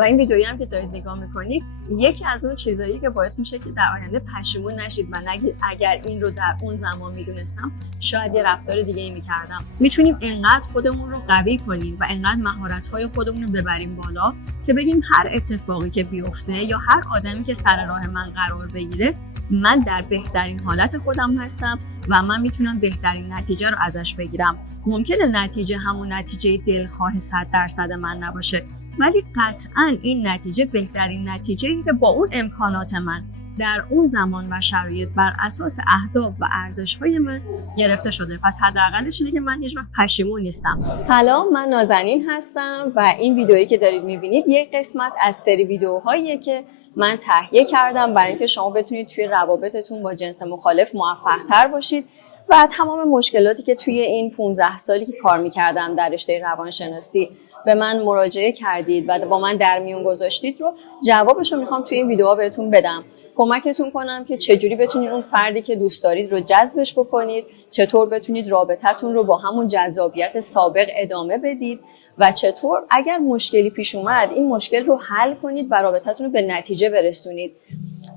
و این ویدئویی هم که دارید نگاه میکنید یکی از اون چیزایی که باعث میشه که در آینده پشیمون نشید و نگید اگر این رو در اون زمان میدونستم شاید یه رفتار دیگه ای میکردم. میتونیم انقدر خودمون رو قوی کنیم و انقدر مهارت‌های خودمون رو ببریم بالا که بگیم هر اتفاقی که بیفته یا هر آدمی که سر راه من قرار بگیره من در بهترین حالت خودم هستم و من میتونم بهترین نتیجه رو ازش بگیرم. ممکنه نتیجه همون نتیجه دلخواه 100% من نباشه، ولی قطعاً این نتیجه بهترین نتیجه‌ای که با اون امکانات من در اون زمان و شرایط بر اساس اهداف و ارزش‌های من گرفته شده. پس حداقلش اینه که من هیچ وقت پشیمون نیستم. سلام، من نازنین هستم و این ویدئویی که دارید می‌بینید یک قسمت از سری ویدئوهاییه که من تهیه کردم برای اینکه شما بتونید توی روابطتون با جنس مخالف موفق‌تر باشید و تمام مشکلاتی که توی این 15 سالی که کار می‌کردم در رشته روانشناسی به من مراجعه کردید و با من در میون گذاشتید رو جوابش رو میخوام توی این ویدیوها بهتون بدم. کمکتون کنم که چجوری بتونید اون فردی که دوست دارید رو جذبش بکنید، چطور بتونید رابطتون رو با همون جذابیت سابق ادامه بدید و چطور اگر مشکلی پیش اومد این مشکل رو حل کنید و رابطتون رو به نتیجه برسونید.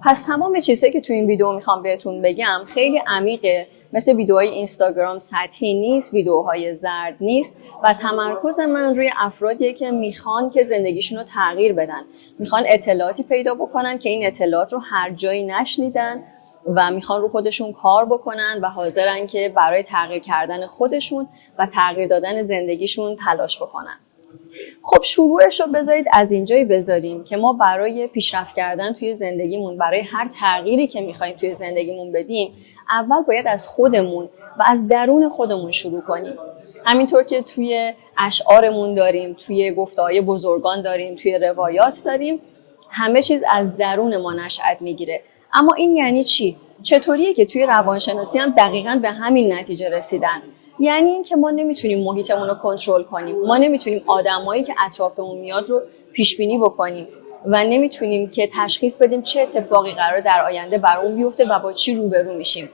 پس تمام چیزهایی که توی این ویدیو میخوام بهتون بگم خیلی عمیقه، مثل ویدیوهای اینستاگرام سطحی نیست، ویدیوهای زرد نیست و تمرکز من روی افرادیه که میخوان که زندگیشون رو تغییر بدن، میخوان اطلاعاتی پیدا بکنن که این اطلاعات رو هر جایی نشنیدن و میخوان رو خودشون کار بکنن و حاضرن که برای تغییر کردن خودشون و تغییر دادن زندگیشون تلاش بکنن. خب شروعش رو بذارید از اینجایی بذاریم که ما برای پیشرفت کردن توی زندگیمون، برای هر تغییری که میخوایم توی زندگیمون بدیم، اول باید از خودمون و از درون خودمون شروع کنیم. همینطور که توی اشعارمون داریم، توی گفته‌های بزرگان داریم، توی روایات داریم، همه چیز از درون ما نشأت میگیره. اما این یعنی چی؟ چطوریه که توی روانشناسی هم دقیقاً به همین نتیجه رسیدن؟ یعنی این که ما نمیتونیم محیطمون رو کنترل کنیم، ما نمیتونیم آدمایی که اطرافمون میاد رو پیش بینی بکنیم و نمیتونیم که تشخیص بدیم چه اتفاقی قراره در آینده برامون بیفته و با چی روبرو میشیم.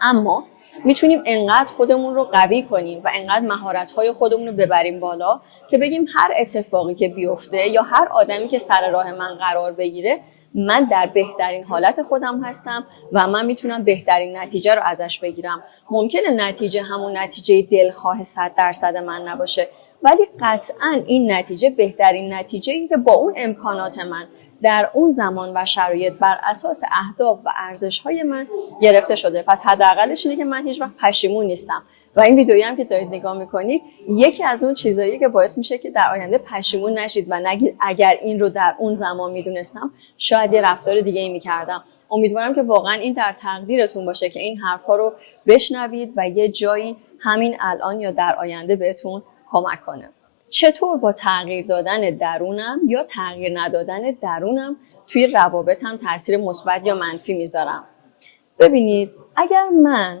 اما میتونیم انقدر خودمون رو قوی کنیم و انقدر مهارت‌های خودمون رو ببریم بالا که بگیم هر اتفاقی که بیفته یا هر آدمی که سر راه من قرار بگیره من در بهترین حالت خودم هستم و من میتونم بهترین نتیجه رو ازش بگیرم. ممکنه نتیجه همون نتیجه دلخواه 100% من نباشه، ولی قطعاً این نتیجه بهترین نتیجه‌ای که با اون امکانات من در اون زمان و شرایط بر اساس اهداف و ارزش‌های من گرفته شده. پس حداقلش اینه که من هیچ وقت پشیمون نیستم و این ویدئویی هم که دارید نگاه میکنید یکی از اون چیزاییه که باعث میشه که در آینده پشیمون نشید و نگید اگر این رو در اون زمان میدونستم شاید یه رفتار دیگه ای میکردم. امیدوارم که واقعا این در تقدیرتون باشه که این حرفا رو بشنوید و یه جایی همین الان یا در آینده بهتون کمک کنه. چطور با تغییر دادن درونم یا تغییر ندادن درونم توی روابطم تاثیر مثبت یا منفی میذارم؟ ببینید، اگر من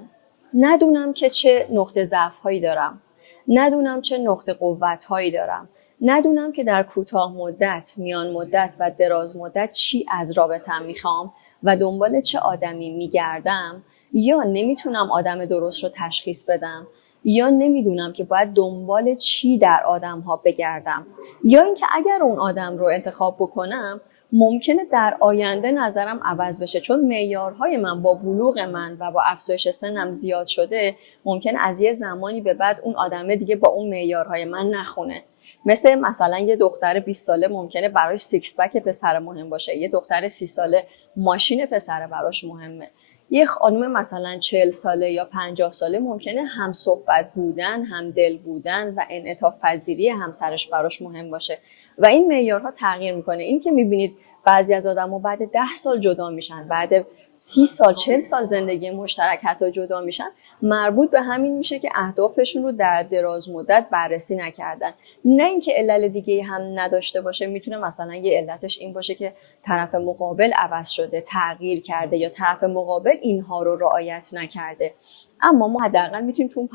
ندونم که چه نقطه ضعف هایی دارم، ندونم چه نقطه قوت هایی دارم، ندونم که در کوتاه مدت، میان مدت و دراز مدت چی از رابطم میخوام و دنبال چه آدمی میگردم، یا نمیتونم آدم درست رو تشخیص بدم، یا نمیدونم که باید دنبال چی در آدم ها بگردم، یا اینکه اگر اون آدم رو انتخاب بکنم ممکنه در آینده نظرم عوض بشه، چون معیارهای من با بلوغ من و با افزایش سنم زیاد شده، ممکنه از یه زمانی به بعد اون آدمه دیگه با اون معیارهای من نخونه. مثلا یه دختر 20 ساله ممکنه براش سیکس پک پسر مهم باشه، یه دختر 30 ساله ماشین پسر براش مهمه. یه خانم مثلا 40 ساله یا 50 ساله ممکنه هم صحبت بودن، هم دل بودن و انعطاف پذیری همسرش براش مهم باشه و این معیارها تغییر میکنه. این که میبینید بعضی از آدم‌ها بعد 10 سال جدا میشن، بعد 30 سال 40 سال زندگی مشترک حتی جدا میشن، مربوط به همین میشه که اهدافشون رو در دراز مدت بررسی نکردن. نه اینکه علل دیگه هم نداشته باشه، میتونه مثلا یه علتش این باشه که طرف مقابل عوض شده، تغییر کرده، یا طرف مقابل اینها رو رعایت نکرده. اما ما حداقل میتونیم تو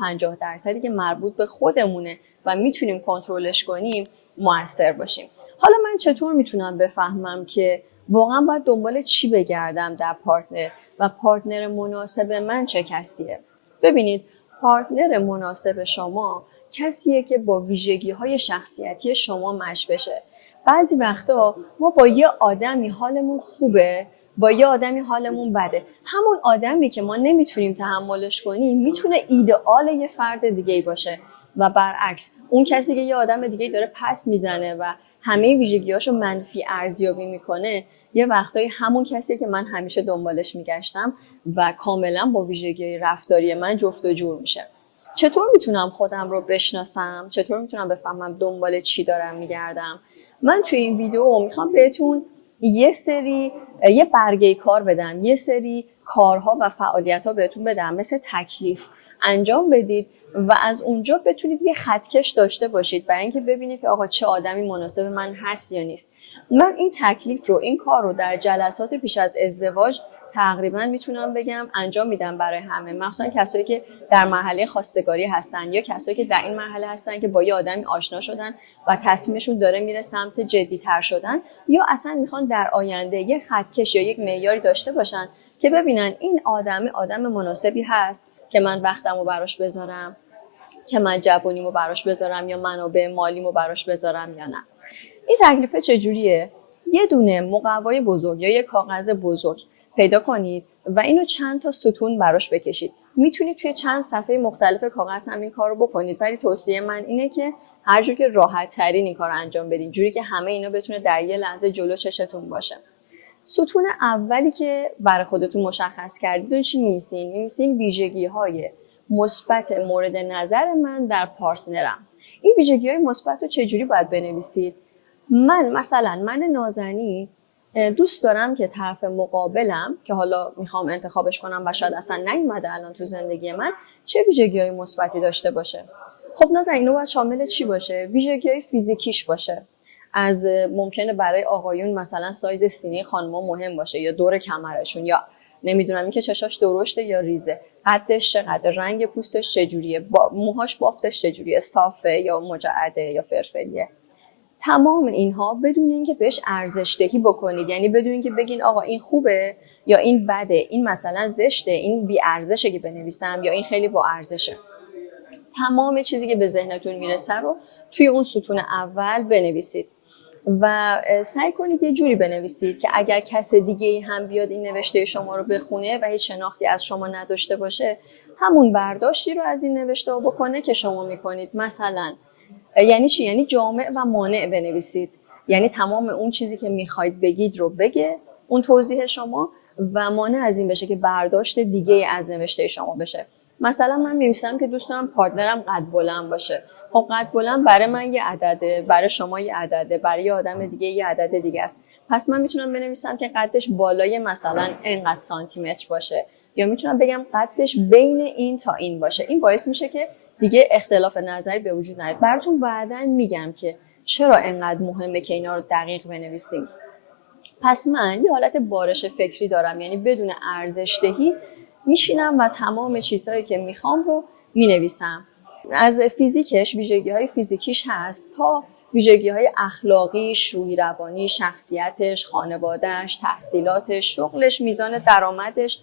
50% که مربوط به خودمونه و میتونیم کنترلش کنیم موثر باشیم. حالا من چطور میتونم بفهمم که واقعا باید دنبال چی بگردم در پارتنر و پارتنر مناسب من چه کسیه؟ ببینید، پارتنر مناسب شما کسیه که با ویژگی‌های شخصیتی شما مچ بشه. بعضی وقتا ما با یه آدمی حالمون خوبه، با یه آدمی حالمون بده. همون آدمی که ما نمیتونیم تحملش کنیم میتونه ایدئال یه فرد دیگه‌ای باشه و برعکس اون کسی که یه آدم دیگه‌ای داره پس میزنه و همه ویژگی‌هاشو منفی ارزیابی میکنه، یه وقتایی همون کسی که من همیشه دنبالش میگشتم و کاملا با ویژگی‌های رفتاری من جفت و جور میشه. چطور میتونم خودم رو بشناسم؟ چطور میتونم بفهمم دنبال چی دارم میگردم؟ من توی این ویدیو میخوام بهتون یه برگه کار بدم، یه سری کارها و فعالیت‌ها بهتون بدم مثل تکلیف انجام بدید و از اونجا بتونید یه خطکش داشته باشید برای اینکه ببینید که آقا چه آدمی مناسب من هست یا نیست. من این تکلیف رو، این کار رو در جلسات پیش از ازدواج تقریبا میتونم بگم انجام میدم برای همه، مخصوصا کسایی که در مرحله خواستگاری هستن یا کسایی که در این مرحله هستن که با یه آدمی آشنا شدن و تصمیمشون داره میره سمت جدی‌تر شدن، یا اصلا میخوان در آینده یه خطکش یا یک معیاری داشته باشن که ببینن این آدم مناسبی هست که من وقتمو براش بذارم، که من جوونیمو براش بذارم یا منابع مالیمو براش بذارم یا نه. این تکلیف چجوریه؟ یه دونه مقوای بزرگ یا یه کاغذ بزرگ پیدا کنید و اینو چند تا ستون براش بکشید. میتونید توی چند صفحه مختلف کاغذ هم این کارو بکنید، ولی توصیه من اینه که هر جور که راحت ترین این کارو انجام بدین، جوری که همه اینا بتونه در یه لحظه جلو چشتون باشه. ستون اولی که برای خودتون مشخص کردید چی می‌نویسین؟ ویژگی‌های مثبت مورد نظر من در پارتنرم. این ویژگی‌های مثبت رو چجوری باید بنویسید؟ من نازنین دوست دارم که طرف مقابلم که حالا میخوام انتخابش کنم و شاید اصلا نیومده الان تو زندگی من، چه ویژگی‌های مثبتی داشته باشه؟ خب نازنین اینو باید شامل چی باشه؟ ویژگی‌های فیزیکیش باشه. از ممکنه برای آقایون مثلا سایز سینه خانم‌ها مهم باشه یا دور کمرشون، یا نمیدونم اینکه چشاش درشته یا ریزه، قدش چقدر، رنگ پوستش چجوریه، موهاش بافتش چجوریه، صافه یا مجعده یا فرفریه. تمام اینها بدون اینکه بهش ارزش دهی بکنید، یعنی بدون اینکه بگین آقا این خوبه یا این بده، این مثلا زشته، این بی ارزشه که بنویسم یا این خیلی با ارزشه. تمام چیزی که به ذهنتون میرسه رو توی اون ستون اول بنویسید و سعی کنید یه جوری بنویسید که اگر کس دیگه هم بیاد این نوشته شما رو بخونه و هیچ شناختی از شما نداشته باشه، همون برداشتی رو از این نوشته بکنه که شما میکنید. مثلا یعنی چی؟ یعنی جامع و مانع بنویسید، یعنی تمام اون چیزی که میخواید بگید رو بگه اون توضیح شما و مانع از این بشه که برداشت دیگه از نوشته شما بشه. مثلا من می‌نویسم که دوست دارم پارتنرم قد بلند باشه. خب قد بلند برای من یه عدده، برای شما یه عدده، برای یه آدم دیگه یه عدد دیگه است. پس من میتونم بنویسم که قدش بالای مثلا اینقدر سانتی متر باشه، یا میتونم بگم قدش بین این تا این باشه. این باعث میشه که دیگه اختلاف نظری به وجود نیاد. براتون بعداً میگم که چرا اینقدر مهمه که اینا رو دقیق بنویسیم. پس من یه حالت بارش فکری دارم، یعنی بدون ارزش دهی میشینم و تمام چیزهایی که میخوام رو مینویسم. از فیزیکش، ویژگی‌های فیزیکیش هست تا ویژگی‌های اخلاقیش، روحی روانی، شخصیتش، خانواده‌اش، تحصیلاتش، شغلش، میزان درآمدش،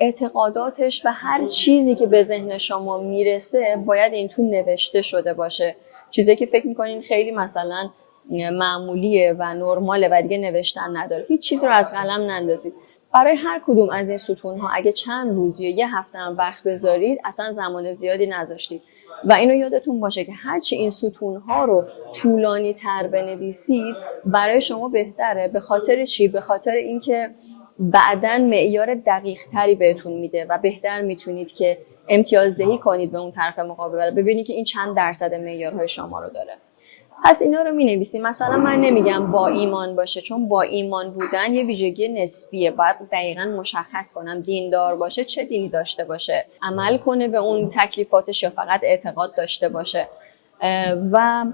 اعتقاداتش و هر چیزی که به ذهن شما میرسه باید این تو نوشته شده باشه. چیزی که فکر می‌کنین خیلی مثلا معمولیه و نرماله و دیگه نوشتن نداره، هیچ چیزی رو از قلم نندازید. برای هر کدوم از این ستون‌ها اگه چند روز یا یه هفته هم وقت بذارید، اصلا زمان زیادی نذاشتید و اینو یادتون باشه که هرچی این ستون‌ها رو طولانی تر بنویسید برای شما بهتره. به خاطر چی؟ به خاطر اینکه بعداً معیار دقیق تری بهتون میده و بهتر میتونید که امتیازدهی کنید به اون طرف مقابل، ببینید که این چند درصد معیارهای شما رو داره. پس اینا رو می‌نویسیم. مثلا من نمیگم با ایمان باشه، چون با ایمان بودن یه ویژگی نسبیه. باید دقیقاً مشخص کنم دیندار باشه، چه دینی داشته باشه، عمل کنه به اون تکلیفاتش یا فقط اعتقاد داشته باشه و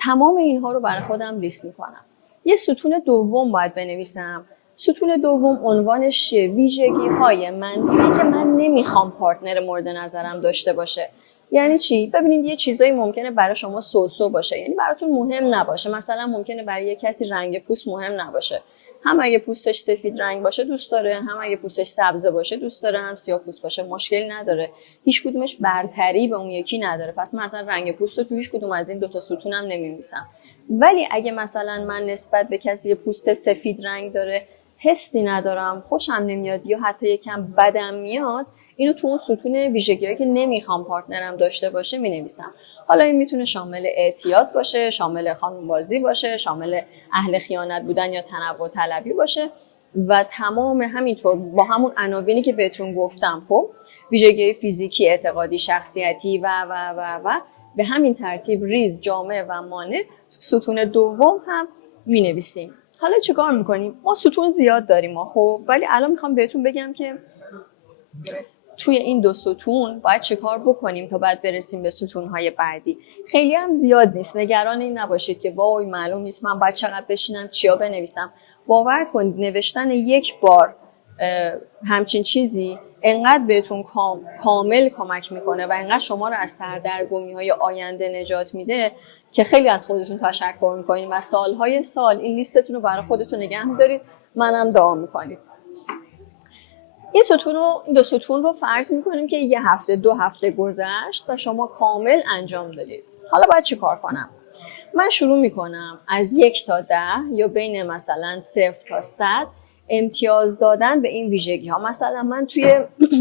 تمام اینها رو برای خودم لیست میکنم. یه ستون دوم باید بنویسم. ستون دوم عنوانش ویژگی‌های منفی که من نمیخوام پارتنر مورد نظرم داشته باشه. یعنی چی؟ ببینید یه چیزایی ممکنه برای شما سوسو باشه، یعنی براتون مهم نباشه. مثلا ممکنه برای یه کسی رنگ پوست مهم نباشه، هم اگه پوستش سفید رنگ باشه دوست داره، هم اگه پوستش سبز باشه دوست داره، هم سیاه پوست باشه مشکلی نداره. هیچ کدومش برتری به اون یکی نداره. پس من اصلا رنگ پوست رو تو هیچ کدوم از این دو تا ستونم نمی‌نویسم. ولی اگه مثلا من نسبت به کسی پوست سفید رنگ داره حسی ندارم، خوشم نمیاد یا حتی یکم بدم میاد، اینو تو اون ستون ویژگی‌هایی که نمیخوام پارتنرم داشته باشه مینویسم. حالا این میتونه شامل اعتیاد باشه، شامل خانم‌بازی باشه، شامل اهل خیانت بودن یا تنوع طلبی باشه و تمام همینطور با همون عناوینی که بهتون گفتم. خب ویژگی فیزیکی، اعتقادی، شخصیتی و به همین ترتیب ریز، جامع و مانع تو ستون دوم هم مینویسیم. حالا چیکار میکنیم؟ ما ستون زیاد داریم خب، ولی الان میخوام بهتون بگم که توی این دو ستون باید چیکار بکنیم تا بعد برسیم به ستونهای بعدی. خیلی هم زیاد نیست، نگران این نباشید که وای معلوم نیست من باید چقدر بشینم چیا بنویسم. باور کنید نوشتن یک بار همچین چیزی انقدر بهتون کامل کمک میکنه و انقدر شما رو از سردرگمی‌های آینده نجات میده که خیلی از خودتون تشکر میکنید و سالهای سال این لیستتون رو برای خودتون نگه میدارید، منم دعا میکنید. این دو ستون رو فرض میکنیم که 1 هفته 2 هفته گذشت و شما کامل انجام دادید. حالا باید چی کار کنم؟ من شروع میکنم از 1 تا 10 یا بین مثلا 0 تا 100 امتیاز دادن به این ویژگی ها. مثلا من توی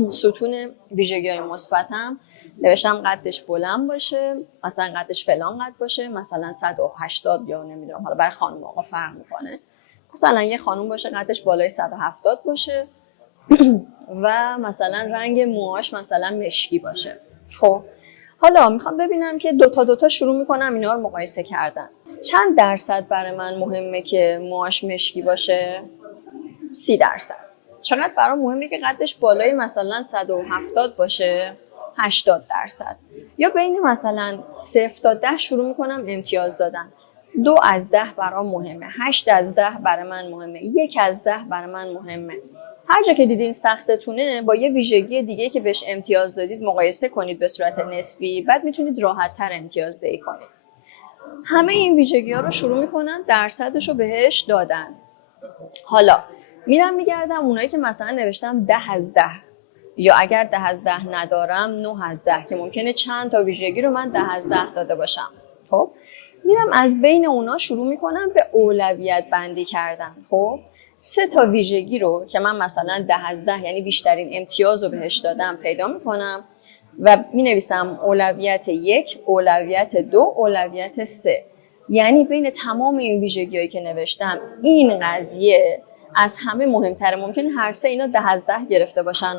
ستون ویژگی های مثبتم نوشتم قدش بلند باشه، مثلا قدش فلان قد باشه، مثلا 180 یا نمیدونم، حالا برای خانم آقا فرق میکنه. مثلا یه خانم باشه قدش بالای 170 باشه و مثلا رنگ موهاش مثلا مشکی باشه. خب حالا میخوام ببینم که دوتا شروع میکنم اینا رو مقایسه کردن. چند درصد برای من مهمه که موهاش مشکی باشه؟ 30%. چقدر برام مهمه که قدش بالای مثلا 170 باشه؟ 80%. یا بین مثلا 0 تا 10 شروع میکنم امتیاز دادن. 2 از 10 برام مهمه، 8 از 10 برای من مهمه، 1 از 10 برای من مهمه. هر جا که دیدین سختتونه با یه ویژگی دیگه که بهش امتیاز دادید مقایسه کنید به صورت نسبی، بعد میتونید راحت تر امتیاز دهی کنید. همه این ویژگی ها رو شروع میکنن درصدش رو بهش دادن. حالا میرم میگردم اونایی که مثلا نوشتم 10 از 10 یا اگر 10 از 10 ندارم 9 از 10 که ممکنه چند تا ویژگی رو من 10 از 10 داده باشم. خب میرم از بین اونا شروع میکنم به اولویت بندی کردن. خب 3 تا ویژگی رو که من مثلا 10 از 10 یعنی بیشترین امتیاز رو بهش دادم پیدا میکنم و مینویسم اولویت 1، اولویت 2، اولویت 3. یعنی بین تمام این ویژگی‌هایی که نوشتم این قضیه از همه مهمتره. ممکنه هر سه اینا 10 از 10 گرفته باشن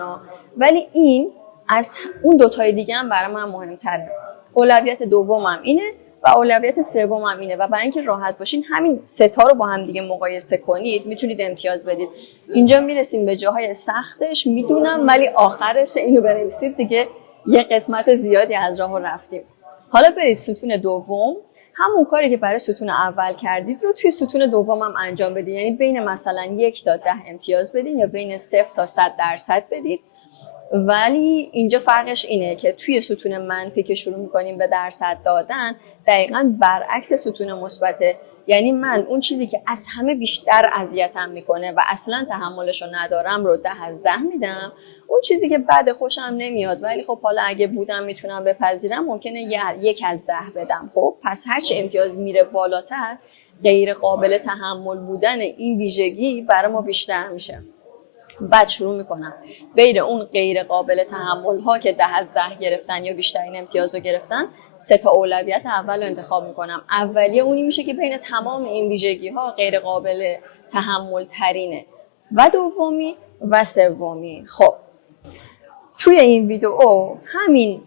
ولی این از اون دوتای دیگه هم برای من مهمتره. اولویت دومم اینه و اولویت سومم اینه و برای اینکه راحت باشین همین سه تا رو با هم دیگه مقایسه کنید میتونید امتیاز بدید. اینجا میرسیم به جاهای سختش میدونم، ولی آخرش اینو بنویسید دیگه یه قسمت زیادی از راهو رفتیم. حالا برید ستون دوم، همون کاری که برای ستون اول کردید رو توی ستون دوم هم انجام بدید. یعنی بین مثلا 1 تا 10 امتیاز بدید یا بین 0 تا 100% بدید. ولی اینجا فرقش اینه که توی ستون منفی که شروع می‌کنیم به درصد دادن دقیقاً برعکس ستون مثبته. یعنی من اون چیزی که از همه بیشتر اذیتم میکنه و اصلا تحملشو ندارم رو 10 از 10 میدم. اون چیزی که بعد خوشم نمیاد ولی خب حالا اگه بودم میتونم بپذیرم ممکنه 1 از 10 بدم. خب پس هرچی امتیاز میره بالاتر غیر قابل تحمل بودن این ویژگی برای ما بیشتر میشه. بعد شروع میکنم بین اون غیر قابل تحمل ها که 10 از 10 گرفتن یا بیشترین امتیاز رو گرفتن 3 تا اولویت اول رو انتخاب میکنم. اولیه اونی میشه که بین تمام این ویژگی ها غیر قابل تحمل ترینه و دومی و سومی. خب توی این ویدیو همین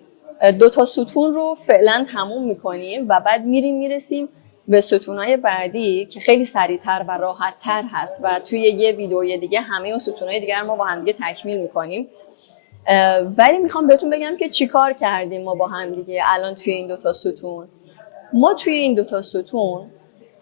2 تا ستون رو فعلا تموم میکنیم و بعد میرسیم به ستونهای بعدی که خیلی سریعتر و راحت‌تر هست و توی یه ویدیوی دیگه همه اون ستونهای دیگر ما با هم دیگه تکمیل میکنیم. ولی میخوام بهتون بگم که چیکار کردیم ما با هم دیگه الان توی این 2 تا ستون. ما توی این 2 تا ستون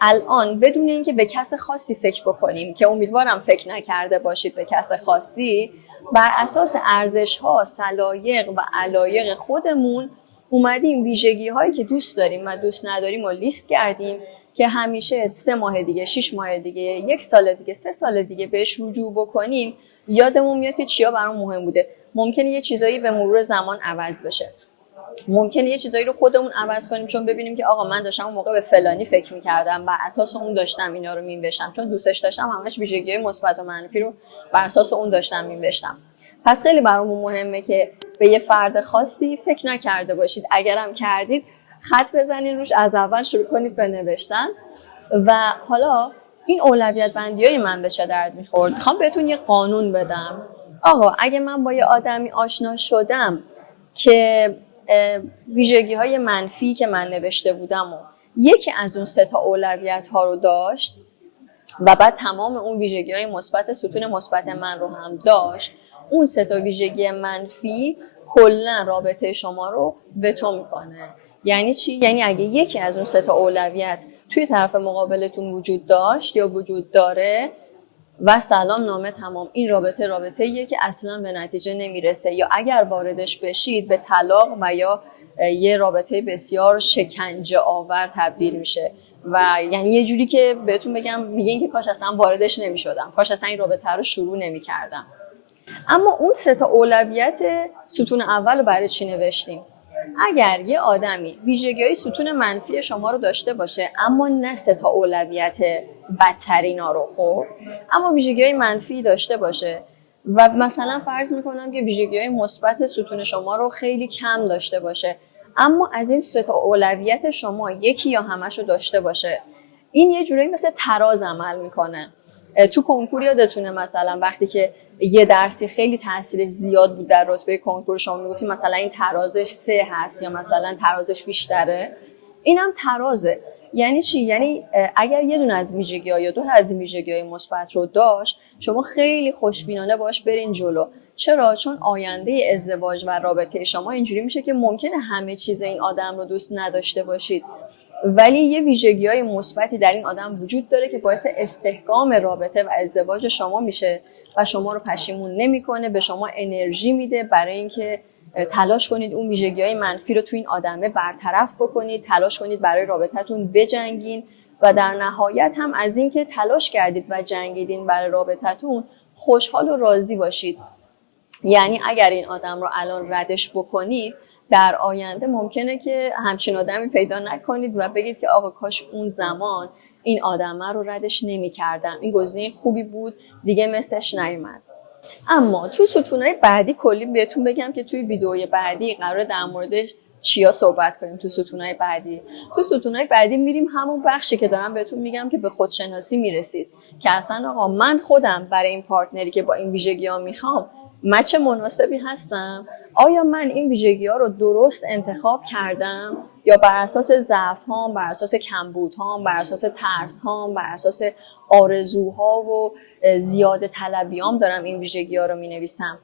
الان بدون اینکه به کس خاصی فکر بکنیم که امیدوارم فکر نکرده باشید به کس خاصی، بر اساس ارزش‌ها، سلایق و علایق خودمون اومدیم ویژگی هایی که دوست داریم و دوست نداریم رو لیست کردیم که همیشه 3 ماه دیگه، 6 ماه دیگه، 1 سال دیگه، 3 سال دیگه بهش رجوع بکنیم یادمون میاد که چیا برام مهم بوده. ممکنه یه چیزایی به مرور زمان عوض بشه. ممکنه یه چیزایی رو خودمون عوض کنیم چون ببینیم که آقا من داشتم اون موقع به فلانی فکر می‌کردم، بر اساس اون داشتم اینا رو مینوشتم، چون دوستش داشتم همش ویژگی‌های مثبت و منفی رو بر اساس اون داشتم مینوشتم. پس خیلی برامون مهمه که به یه فرد خاصی فکر نکرده باشید. اگرم کردید خط بزنید روش، از اول شروع کنید به نوشتن. و حالا این اولویت بندی‌های من به چه درد می‌خورد؟ می‌خوام بهتون یه قانون بدم. آقا اگه من با یه آدمی آشنا شدم که ویژگی‌های منفی که من نوشته بودم و یکی از اون 3 تا اولویت‌ها رو داشت و بعد تمام اون ویژگی‌های مثبت ستون مثبت من رو هم داشت، اون 3 تا ویژگی منفی کلا رابطه شما رو وتو میکنه. یعنی چی؟ یعنی اگه یکی از اون 3 تا اولویت توی طرف مقابلتون وجود داشت یا وجود داره و سلام نامه تمام، این رابطه‌ایه که اصلا به نتیجه نمیرسه، یا اگر واردش بشید به طلاق و یا یه رابطه بسیار شکنجه آور تبدیل میشه. و یعنی یه جوری که بهتون بگم میگین که کاش اصلا واردش نمیشدم، کاش اصلا این رابطه رو شروع نمیکردم. اما اون 3 تا اولویت ستون اول رو برای چی نوشتیم؟ اگر یه آدمی ویژگی‌های ستون منفی شما رو داشته باشه اما نه 3 تا اولویت بدترینا رو، خب اما ویژگی‌های منفی داشته باشه و مثلا فرض می‌کنم که ویژگی‌های مثبت ستون شما رو خیلی کم داشته باشه، اما از این 3 تا اولویت شما یکی یا همش رو داشته باشه، این یه جوری مثل تراز عمل میکنه. تو کنکور یادتونه مثلا وقتی که یه درسی خیلی تاثیرش زیاد بود در رتبه کنکور، شما میگفتیم مثلا این ترازش 3 هست یا مثلا ترازش بیشتره، اینم ترازه. یعنی چی؟ یعنی اگر یه دونه از ویژگی‌ها یا 2 تا از ویژگی‌های مثبت رو داشت، شما خیلی خوشبینانه باش برین جلو. چرا؟ چون آینده ازدواج و رابطه شما اینجوری میشه که ممکنه همه چیز این آدم رو دوست نداشته باشید، ولی یه ویژگی‌های مثبتی در این آدم وجود داره که باعث استحکام رابطه و ازدواج شما میشه و شما رو پشیمون نمی‌کنه، به شما انرژی میده برای اینکه تلاش کنید اون ویژگی‌های منفی رو تو این آدمه برطرف بکنید، تلاش کنید برای رابطتون بجنگین و در نهایت هم از اینکه تلاش کردید و جنگیدین برای رابطتون خوشحال و راضی باشید. یعنی اگر این آدم رو الان ردش بکنید، در آینده ممکنه که همچین آدمی پیدا نکنید و بگید که آقا کاش اون زمان این آدمه رو ردش نمی کردم، این گزینه خوبی بود دیگه مثلش نیومد. اما تو ستونهای بعدی کلی بهتون بگم که توی ویدئوی بعدی قراره در موردش چیا صحبت کنیم. تو ستونهای بعدی میریم همون بخشی که دارم بهتون میگم که به خودشناسی میرسید که اصلا آقا من خودم برای این پارتنری که با این ویژگی‌ها میخوام مچ مناسبی هستم؟ آیا من این ویژگی‌ها رو درست انتخاب کردم یا بر اساس ضعف‌هام، بر اساس کمبودهام، بر اساس ترس‌هام، بر اساس آرزوها و زیاده طلبیام دارم این ویژگی‌ها رو می‌نویسم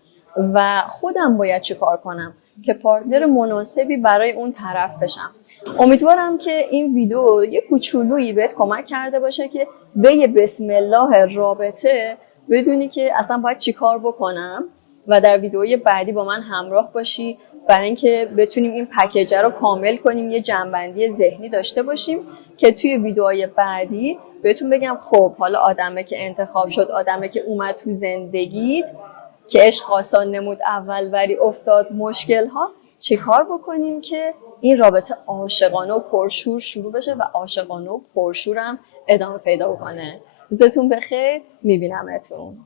و خودم باید چه کار کنم که پارتنر مناسبی برای اون طرف بشم. امیدوارم که این ویدیو یه کوچولویی بهت کمک کرده باشه که به یه بسم الله رابطه بدونی که اصلا باید چی کار بکنم و در ویدئوی بعدی با من همراه باشی برای اینکه بتونیم این پکیج رو کامل کنیم، یه جنبندی ذهنی داشته باشیم که توی ویدئوهای بعدی بهتون بگم خب حالا آدمه که انتخاب شد، آدمه که اومد تو زندگیت که عشق آسان نمود اول ولی افتاد مشکل ها، چی کار بکنیم که این رابطه عاشقانه و پرشور شروع بشه و عاشقانه و پرشورم ادامه پیدا بکنه. روزتون بخیر، میبینمتون.